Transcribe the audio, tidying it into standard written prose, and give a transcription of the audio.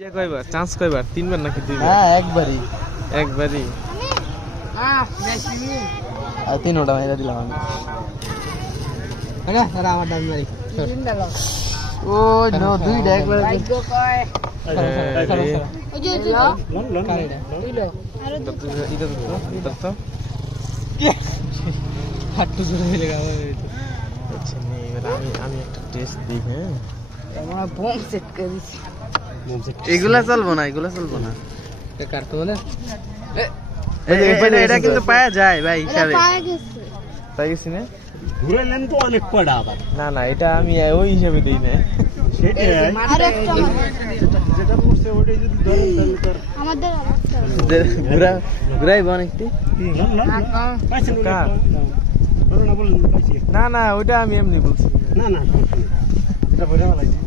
ইয়া কয়বার চান্স কয়বার তিনবার নাকি দুইবার? হ্যাঁ একবারই একবারই। আর তিনটা মেরে দিলাম আমি। আরে আরে আমার ডান মারি ও নো দুইটা একবারে হাঁটু জোরে হয়ে গেল আচ্ছা নেই, এবার আমি একটা টেস্ট দিই। হ্যাঁ আমরা বোম সেট করে দিছি। এগুলা চলবো না, এগুলা চলবো না। কাটতে বলে এটা কিন্তু পাওয়া যায় ভাই হিসাবে। পায়ে গেছে। তাই গেছি না? ঘুরাইলেন তো অনেক কয়টা আবার। না না, এটা আমি ওই হিসাবে দিই না। সেটাই আর একটা যেটা পড়ছে ওটাই যদি ধরেন তাহলে তার আমাদের ঘুরাইব অনেকটি। পাইছেন কার? ধরো না বলেন পাইছি। না না, ওইটা আমি এমনি বলছি। না না এটা ভরে লাগছে